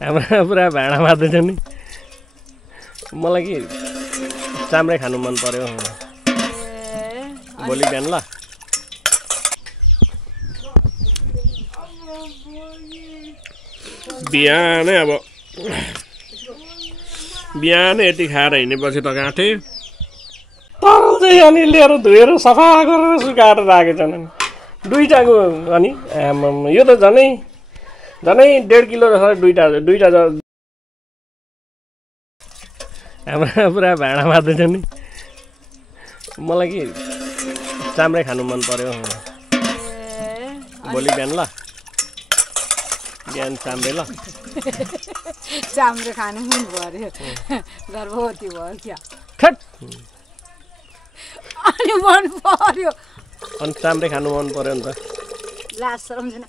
हाम्रो पुरा भाँडा मार्दैछ नि मलाई कि चाम्रे खानु मन पर्यो भोलि बिहान ल बिहानै यति खाएर हिँडेपछि त गाँठे तर चाहिँ अनि लिएर धोएर सफा गरेर सुकाएर राखेछन् अनि दुईटाको अनि यो त झनै 1.5 किलो जस्तो दुईटा हाम्रो पुरा भाँडा मार्दैछ नि मलाई कि चाम्रे खानु मन पर्यो भोलि बिहान ल बिहान चाम्रे ल चाम्रे खानु मन पर्यो गर्भवती भयो क्या खट अनि मन पर्यो अनि चाम्रे खानु मन पर्यो नि त लाज शरम छैन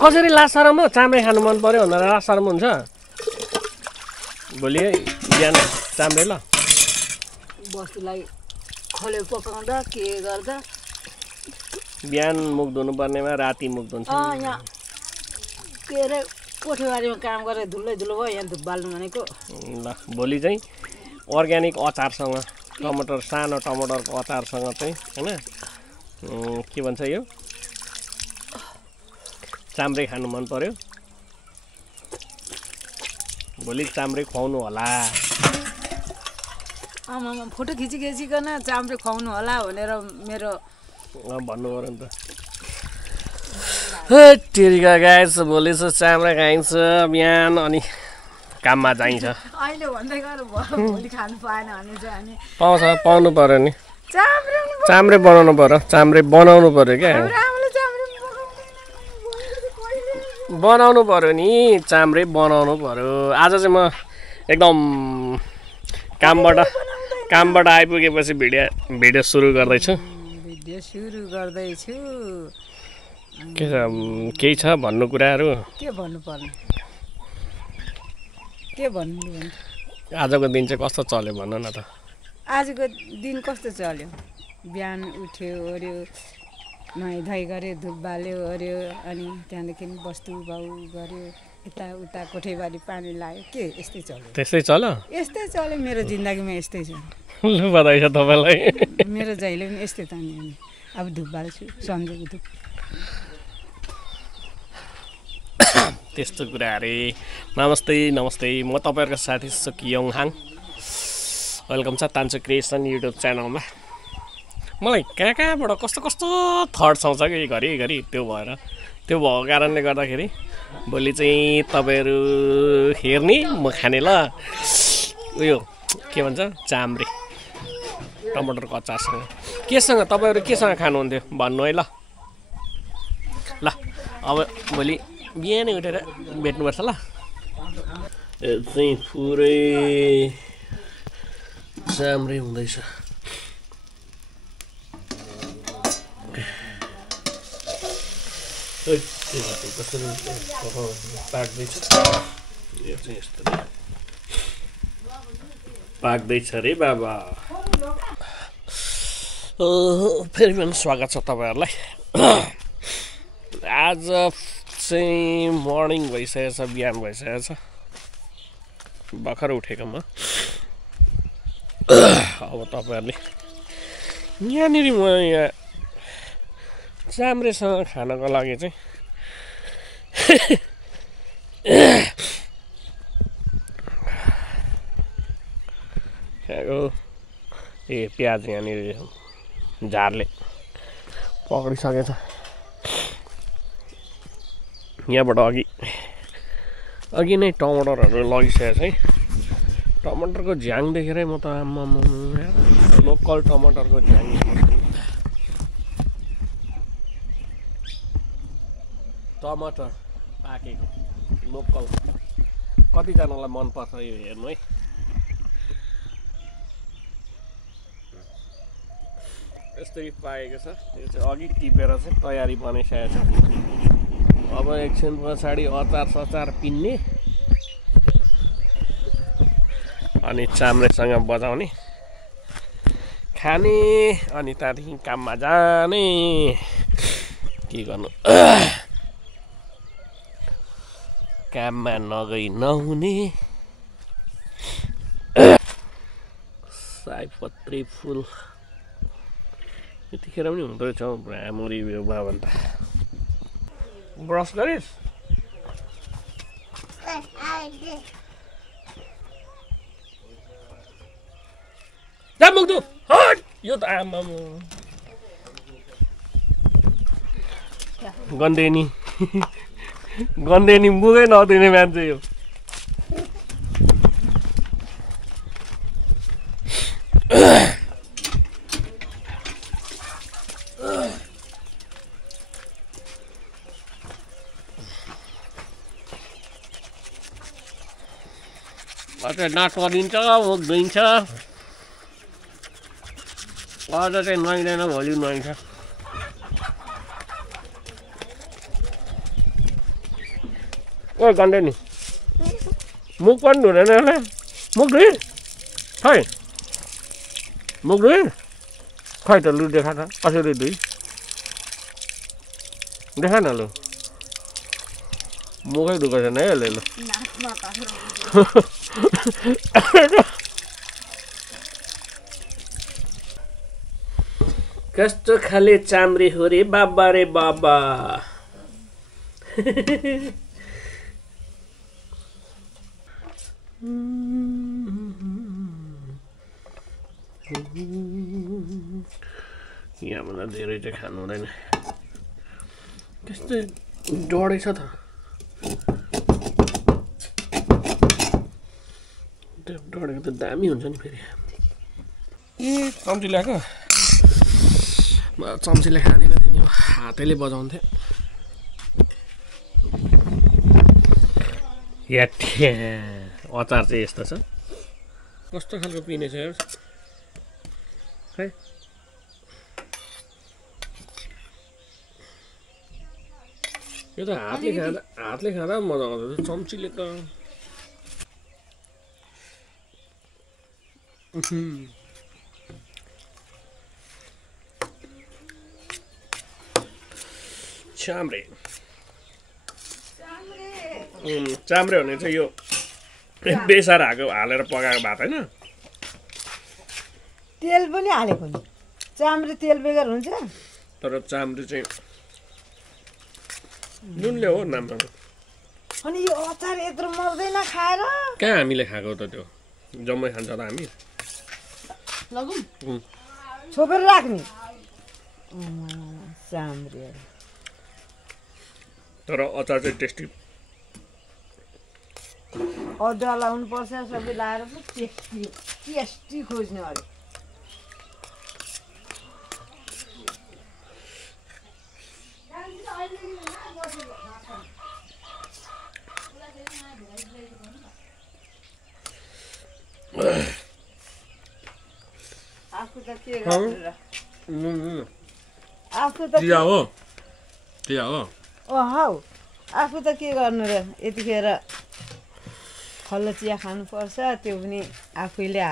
कसरी लाज शरम हो चाम्रे खानु मन पर्यो भनेर लाज शरम हुन्छ भोलि बिहान चाम्रे ल बस्तुलाई खोले पकाउँदा के गर्दा बिहान मुख धुनु पर्नेमा राति मुख धुन्छ यहाँ के अरे कोठेबारीमा काम गरेर धुलै धुलो भयो यहाँ धुप बाल्नु भनेको ल भोलि चाहिँ अर्ग्यानिक अचारसँग टमाटर सानो टमाटरको अचारसँग चाहिँ हैन के भन्छ यो चाम्रे खानु मन पर्यो भोलि चाम्रे खुवाउनु होला आमामा फोटो खिचिकन चाम्रे खुवाउनु होला भनेर मेरो भन्नु पर्यो नि त टेरिका गाइस भोलि चाहिँ चाम्रे खाइन्छ बिहान अनि काममा जाइन्छ अहिले भन्दै गर भोलि खानु पाएन भने चाहिँ हामी पाउनु पर्यो नि चाम्रे चाम्रे बनाउनु पर्यो चाम्रे बनाउनु पर्यो क्या बनाउनु पर्यो नि चाम्रे बनाउनु पर्यो आज चाहिँ म एकदम कामबाट आइपुगेपछि भिडियो सुरु गर्दैछु केही छ भन्नु कुराहरू के भन्नु आजको दिन चाहिँ कस्तो चल्यो भन्नु न त आजको दिन कस्तो चल्यो बिहान उठ्यो ओर्यो नुहाइधुवाइ गऱ्यो धुप बाल्यो ओर्यो अनि त्यहाँदेखि बस्तु बाउ गऱ्यो यताउता कोठेबारी पानी लाग्यो के यस्तै चल्यो त्यस्तै चल्यो यस्तै चल्यो मेरो जिन्दगीमा यस्तै छ लु बधाई छ तपाईँलाई मेरो जहिले पनि यस्तै त नि अब धुप बाल्छु सन्जोको धुप त्यस्तो कुरा अरे नमस्ते म तपाईँहरूको साथी सकियोङ हाङ वेलकम छ तान्सु क्रिएसन युट्युब च्यानलमा मलाई कहाँबाट कस्तो थट्स आउँछ कि घरिघरि त्यो भएको कारणले गर्दाखेरि भोलि चाहिँ तपाईँहरू हेर्ने म खाने ल उयो के भन्छ चाम्रे टमाटरको अचारसँग केसँग तपाईँहरू केसँग खानुहुन्थ्यो भन्नु है ल अब भोलि बिहानै उठेर भेट्नुपर्छ ल चाहिँ पुरै चाम्रे हुँदैछ कसरी पाक्दैछ यो चाहिँ यस्तो पाक्दैछ रे बाबा फेरि पनि स्वागत छ तपाईँहरूलाई आज चाहिँ मर्निङ भइसकेको छ बिहान भइसकेको छ भर्खर उठेको म अब तपाईँहरूले यहाँनिर म यहाँ चाम्रेसँग खानको लागि चाहिँ प्याज यहाँनिर झारले पक्रिसकेछ यहाँबाट अघि नै टमाटरहरू लगिसकेको छ है टमाटरको झ्याङ देखेरै म त लोकल टमाटरको झ्याङ टमाटर पाकेको लोकल कतिजनालाई मनपर्छ यो हेर्नु है यस्तै पाकेको छ यो चाहिँ अघि टिपेर चाहिँ तयारी बनाइसकेको छ अब एकछिन पछाडि अचार पिन्ने अनि चाम्रेसँग बजाउने खाने अनि त्यहाँदेखि काममा जाने के गर्नु काममा नगई नहुने सयपत्री फुल यतिखेर पनि हुँदो रहेछ हौ भ्रामरी भयो भन्दा ब्रस गरिस् जा मुग्दु हट यो त आमा गन्देनी गन्देनी मुखै नदिने मान्छे यो नाक गरिन्छ मुख धुइन्छ आज चाहिँ नुहाइँदैन भोलि नुहाइन्छ ओ गन्डे नि मुख पनि धुँदैन यसले मुख धुइ खै मुख धुइ खै त लु देखा त कसरी धुइ देखा न लु मुखै धुएको छैन है यसले लु कस्तो खाले चाम्रे हो रे बाबा रे बाबा यहाँभन्दा धेरै चाहिँ खानु हुँदैन त्यस्तै डढेछ त डढेको त दामी हुन्छ नि फेरि ए चम्ची ल्याएको चम्चीले खाँदिनँ थिएँ नि हातैले बजाउँथेँ या अचार चाहिँ यस्तो छ कस्तो खालको पिने छ है यो त हातले खाँदा मजा आउँछ चम्चीले त चाम्रे चाम्रे भने चाहिँ यो बेसार हालेर पकाएको भात होइन तेल पनि हालेको नि चाम्रे तेल बेगर हुन्छ तर चाम्रे चाहिँ नुनले हो नाममा अनि यो अचार यत्रो मर्दैन खाएर कहाँ हामीले खाएको त त्यो जम्मै खान्छ त हामी छोपेर राख्ने चाम्रे तर अचार चाहिँ टेस्टी अदुवा लाउनु पर्छ सबै लाएर टेस्टी खोज्ने अरे आफू त के गर्नु आफू त हौ आफू त के गर्नु र यतिखेर खल्लो चिया खानुपर्छ त्यो पनि आफैले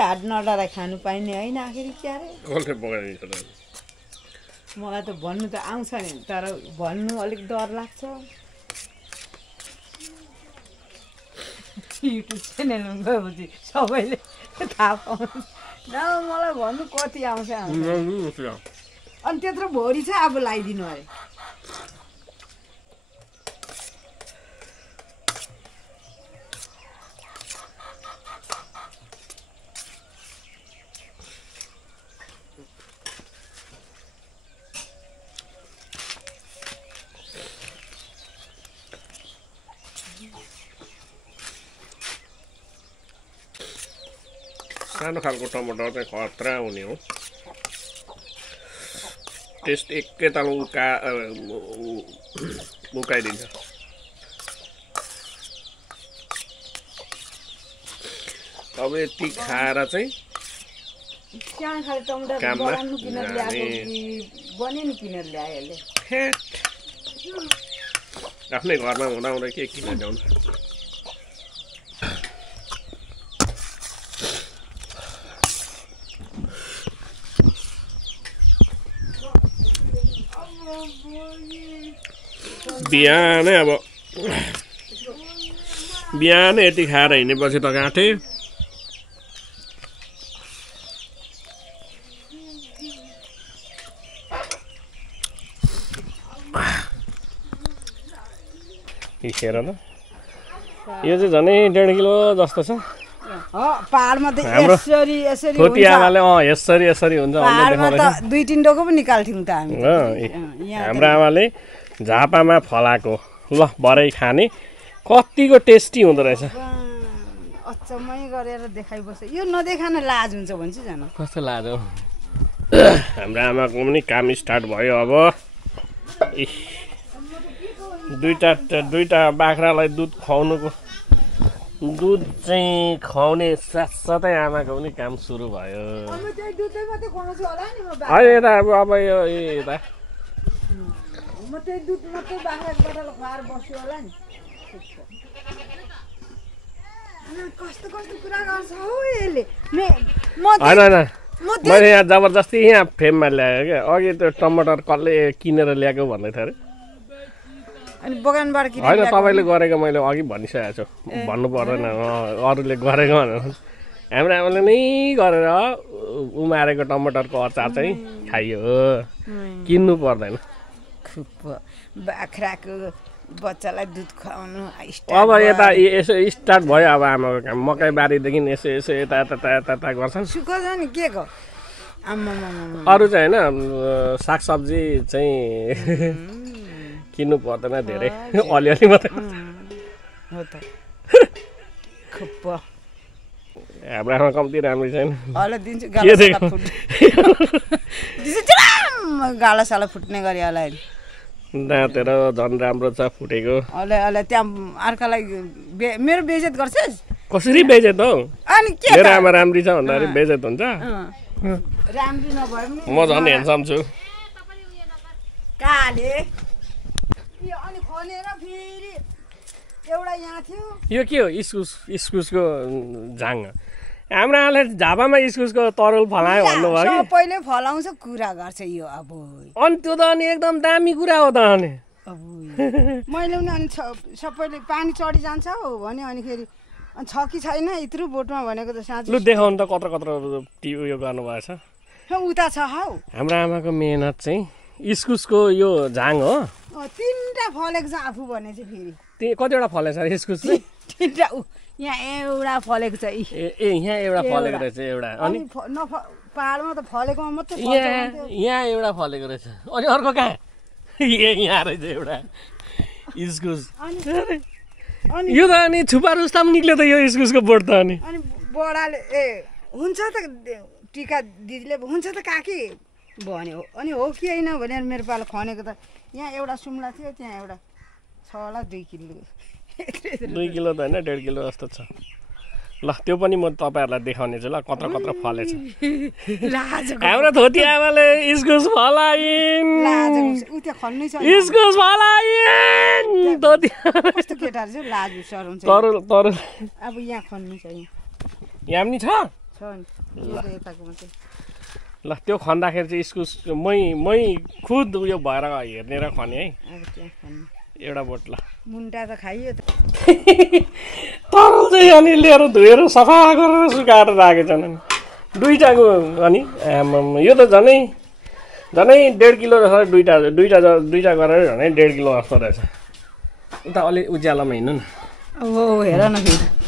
हात नडराई खानु पाइने होइन आखिर क्या रे मलाई त भन्नु त आउँछ नि तर भन्नु अलिक डर लाग्छ युट्युब च्यानलमा गएपछि सबैले थाहा पाउनु न मलाई भन्नु कति आउँछ अनि त्यत्रो भोरी छ अब लगाइदिनु अरे सानो खालको टमाटर चाहिँ खतरा हुने हो टेस्ट एकैतालमा उकाइदिन्छ अब यति खाएर चाहिँ सानो खाले टमाटर बनाउनु किनेर ल्याएको कि बने नि किनेर ल्यायो यसले आफ्नै घरमा हुँदा हुँदा के किनेर ल्याउनु बिहानै अब बिहानै यति खाएर हिँडेपछि त गाँठे हेर त यो चाहिँ झनै 1.5 किलो जस्तो छ पहाडमा त यसरी यसरी छोटी आमाले यसरी यसरी हुन्छ भन्ने देखाउँदै 2-3 डोको पनि निकाल्थ्यौँ त हामी हाम्रो आमाले झापामा फलाएको ल भरै खाने कतिको टेस्टी हुँदो रहेछ अचम्मै गरेर देखाइबस्छ यो नदेखान लाज हुन्छ भन्छ जान कस्तो लाज हो हाम्रो आमाको पनि काम स्टार्ट भयो अब दुईटा बाख्रालाई दुध खुवाउनुको दुध चाहिँ खुवाउने साथसाथै आमाको पनि काम सुरु भयो होइन यता अब यो यता होइन मैले यहाँ जबरजस्ती यहाँ फ्रेममा ल्याएँ क्या अघि त्यो टमाटर कसले किनेर ल्याएको भन्दै थियो अरे अनि बगानबाट किन होइन तपाईँले गरेको मैले अघि भनिसकेको छु भन्नु पर्दैन अरूले गरेको हाम्रो आमाले नै गरेर उमारेको टमाटरको अचार चाहिँ खाइयो किन्नु पर्दैन बाख्राको बच्चालाई दुध खुवाउनु अब यता यसो स्टार्ट भयो अब आमाको काम मकै बारीदेखि यसो यसो यता यता गर्छन् सुकाउँछ नि के को अरू चाहिँ होइन सागसब्जी चाहिँ किन्नु पर्दैन धेरै अलिअलि मात्रै हो त खुप्प हाम्रो आमा कम्ती राम्रो छैन होला दिन्छु गाला साला फुट्ने गरी होला दाँतेर झन् राम्रो छ फुटेको अहिले त्यहाँ अर्कालाई मेरो बेइज्जत गर्छस् कसरी बेइज्जत हौ अनि के मेरो आमा राम्री छ भन्दाखेरि बेइज्जत हुन्छ राम्री नभए पनि म झन् हेन्सम छु काले यो अनि खोलेर फेरि एउटा यहाँ थियो यो के हो इस्कुसको झाङ हाम्रो आमाले झापामा इस्कुसको तरुल फलायो भन्नुभयो कि सबैले फलाउँछ कुरा गर्छ यो अब अनि त्यो त अनि एकदम दामी कुरा हो त अनि मैले पनि अनि सबैले पानी चढी जान्छ हो भने अनिखेरि छ कि छैन यत्रो बोटमा भनेको त साँच्चै लु देखाउनु त कत्रो उयो गर्नुभएछ उता छ हौ हाम्रो आमाको मेहनत चाहिँ इस्कुसको यो झाङ हो 3टा फलेको छ आफू भने चाहिँ फेरि कतिवटा फलेछ इस्कुस चाहिँ 3टा यहाँ एउटा फलेको छ यहाँ एउटा फलेको रहेछ एउटा अनि पहाडमा त फलेकोमा मात्रै यहाँ एउटा फलेको रहेछ अनि अर्को कहाँ यहाँ रहेछ एउटा इस्कुस यो त अनि छुपा रुस्ताम निक्ल्यो त यो इस्कुसको बोट त अनि बडाले हुन्छ त टिका दिदीले हुन्छ त काकी भन्यो अनि हो कि होइन भनेर मेरो पालो खनेको त यहाँ एउटा सुम्ला थियो त्यहाँ एउटा छ होला 2 किलो 2 किलो त होइन 1.5 किलो जस्तो छ ल त्यो पनि म तपाईँहरूलाई देखाउने छु ल कत्रो फलेछ हाम्रो धोती आमाले इस्कुस फलाइन् इस्कुस फलाइन् धोती कस्तो केटाहरू चाहिँ लाज सराउँछ तरुल अब यहाँ खन्नु छ यहाँ पनि छ ल त्यो खन्दाखेरि चाहिँ इस्कुस मै खुद उयो भएर हेर्ने र खने है एउटा बोट ल मुन्टा त खाइयो त तरुल चाहिँ अनि लिएर धोएर सफा गरेर सुकाएर राखेछन् अनि दुईटाको अनि यो त झनै 1.5 किलो रहेछ दुईटा गरेर झनै 1.5 किलो जस्तो रहेछ उता अलि उज्यालोमा हिँड्नु न हेर न फेरि